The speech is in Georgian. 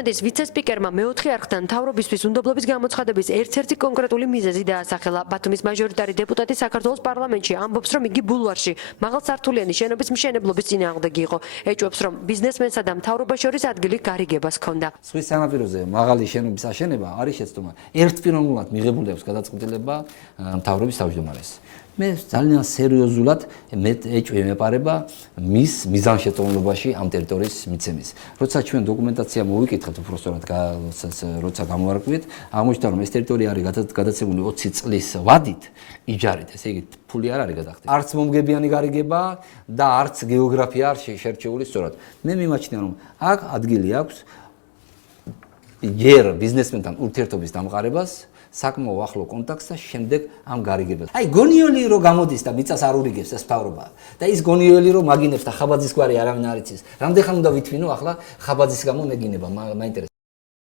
დეპარტამენტის ვიცე-სპიკერმა მეოთხე არხთან მთავრობისთვის უნდობლობის გამოცხადების ერთ-ერთი კონკრეტული მიზეზი დაასახელა. ბათუმის მაჟორიტარი დეპუტატი საქართველოს პარლამენტში ამბობს, რომ იგი ბულვარში მაღალსართულიანი შენობის მშენებლობის წინააღმდეგი იყო. ეჭვობს, რომ ბიზნესმენსა და მთავრობას შორის ადგილი გარიგებას ჰქონდა. Სხვის სანაპიროზე მაღალი შენობის აშენება არის შეცდომა. ერთპიროვნულად მიღებული აქვს გადაწყვეტილება მთავრობის თავმჯდომარეს. მე ძალიან სერიოზულად ეჭვი მეპარება მის მიზანშეწონილობაში ამ ტერიტორიის მიცემის. როცა ჩვენ დოკუმენტაცია მოვიკითხეთ უბრალოდ როცა გამოვარკვიეთ, აღმოჩნდა რომ ეს ტერიტორია არის გადაცემული 20 წლის ვადით იჯარით, ესე იგი ფული არ არის გადახდილი. არც მომგებიანი გარიგება და არც გეოგრაფია არ შერჩეული სწორად. მე მიმაჩნია რომ აქ ადგილი აქვს ჯერ ბიზნესმენთან ურთიერთობის დამყარებას საკმაო ახლო კონტაქტს და შემდეგ ამ გარიგებას. აი გონიოლი რო გამოდის და მიწას არ ურიგებს ეს მთავრობა და ის გონიოლი რო მაგინებს და ხაბაძის გვარი არავინ არ იცის. რამდენ ხან უნდა ვითვინო ახლა ხაბაძის გამო მეგინება მაინტერესებს.